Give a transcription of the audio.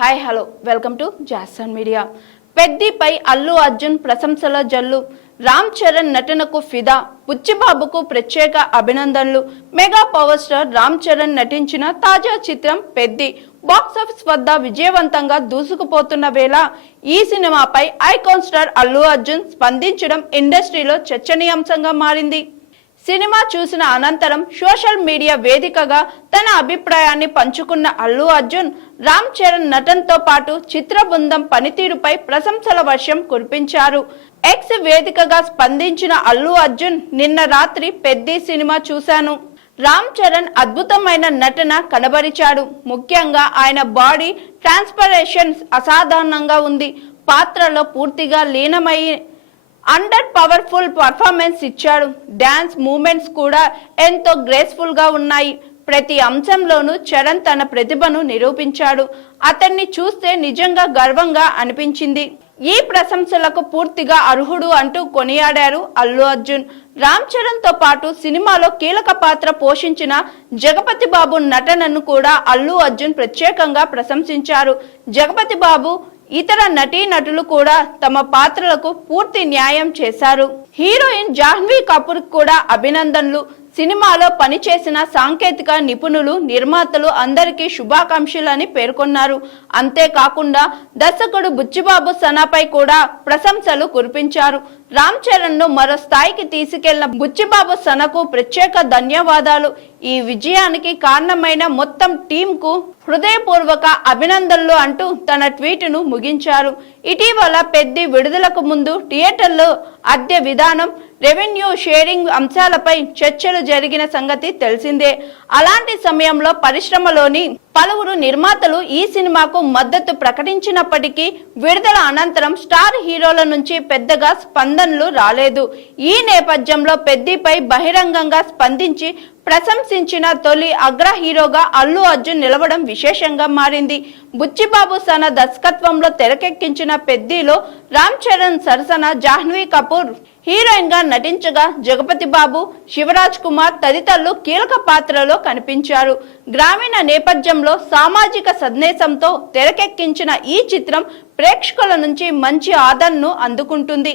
Hi hello welcome to Jason media. పెద్దిపై అల్లు అర్జున్ ప్రశంసల జల్లు. రామ్ చరణ్ నటనకు ఫిదా. బుచ్చిబాబుకు ప్రత్యేక అభినందనలు. Mega power star Ram Charan నటించిన తాజా చిత్రం పెద్ది బాక్సాఫీస్ వద్ద విజయవంతంగా దూసుకుపోతున్న వేళ ఈ సినిమాపై ఐకాన్ స్టార్ అల్లు అర్జున్ స్పందించడం ఇండస్ట్రీలో చర్చనీయాంశంగా మారింది. సినిమా చూసిన అనంతరం సోషల్ మీడియా వేదికగా తన అభిప్రాయాన్ని పంచుకున్న అల్లు అర్జున్ రామ్ చరణ్ నటనతో పాటు చిత్ర బృందం పనితీరుపై ప్రశంసల వర్షం కురిపించారు. ఎక్స్ వేదికగా స్పందించిన అల్లు అర్జున్ నిన్న రాత్రి పెద్ది సినిమా చూశాను. రామ్ చరణ్ అద్భుతమైన నటన కనబరిచాడు. ముఖ్యంగా ఆయన బాడీ ట్రాన్స్ఫర్మేషన్ అసాధారణంగా ఉంది. పాత్రలో పూర్తిగా లీనమై పవర్ఫుల్ పర్ఫార్మెన్స్ ఇచ్చాడు. డాన్స్ మూమెంట్స్ కూడా ఎంతో గ్రేస్ఫుల్ గా ఉన్నాయి. ప్రతి అంశంలోనూ చరణ్ తన ప్రతిభను నిరూపించాడు. అతన్ని చూస్తే నిజంగా గర్వంగా అనిపించింది. ఈ ప్రశంసలకు పూర్తిగా అర్హుడు అంటూ కొనియాడారు అల్లు అర్జున్. రామ్ చరణ్ తో పాటు సినిమాలో కీలక పాత్ర పోషించిన జగపతి బాబు నటనను కూడా అల్లు అర్జున్ ప్రత్యేకంగా ప్రశంసించారు. జగపతి బాబు ఇతర నటీనటులు కూడా తమ పాత్రలకు పూర్తి న్యాయం చేశారు. హీరోయిన్ జాహ్నవి కపూర్ కూడా అభినందనలు. సినిమాలో పనిచేసిన సాంకేతిక నిపుణులు, నిర్మాతలు అందరికీ శుభాకాంక్షలని పేర్కొన్నారు. అంతేకాకుండా దర్శకుడు బుచ్చిబాబు సనాపై కూడా ప్రశంసలు కురిపించారు. రామ్ చరణ్ ను మరో స్థాయికి తీసుకెళ్లిన బుచ్చిబాబు సనకు ప్రత్యేక ధన్యవాదాలు. ఈ విజయానికి కారణమైన మొత్తం టీం కు హృదయపూర్వక అభినందనలు అంటూ తన ట్వీట్ ను ముగించారు. ఇటీవల పెద్ది విడుదలకు ముందు థియేటర్లో అద్దె విధానం, రెవెన్యూ షేరింగ్ అంశాలపై చర్చలు జరిగిన సంగతి తెలిసిందే. అలాంటి సమయంలో పరిశ్రమలోని పలువురు నిర్మాతలు ఈ సినిమాకు మద్దతు ప్రకటించినప్పటికీ విడుదల అనంతరం స్టార్ హీరోల నుంచి పెద్దగా స్పందనలు రాలేదు. ఈ నేపథ్యంలో పెద్దిపై బహిరంగంగా స్పందించి ప్రశంసించిన తొలి అగ్ర హీరోగా అల్లు అర్జున్ నిలవడం విశేషంగా మారింది. బుచ్చిబాబు సన దర్శకత్వంలో తెరకెక్కించిన పెద్దిలో రామ్ చరణ్ సరసన జాహ్నవి కపూర్ హీరోయిన్ గా నటించగా జగపతి బాబు, శివరాజ్ కుమార్ తదితరులు కీలక పాత్రలో కనిపించారు. గ్రామీణ నేపథ్యంలో సామాజిక సందేశంతో తెరకెక్కించిన ఈ చిత్రం ప్రేక్షకుల నుంచి మంచి ఆదరణను అందుకుంటుంది.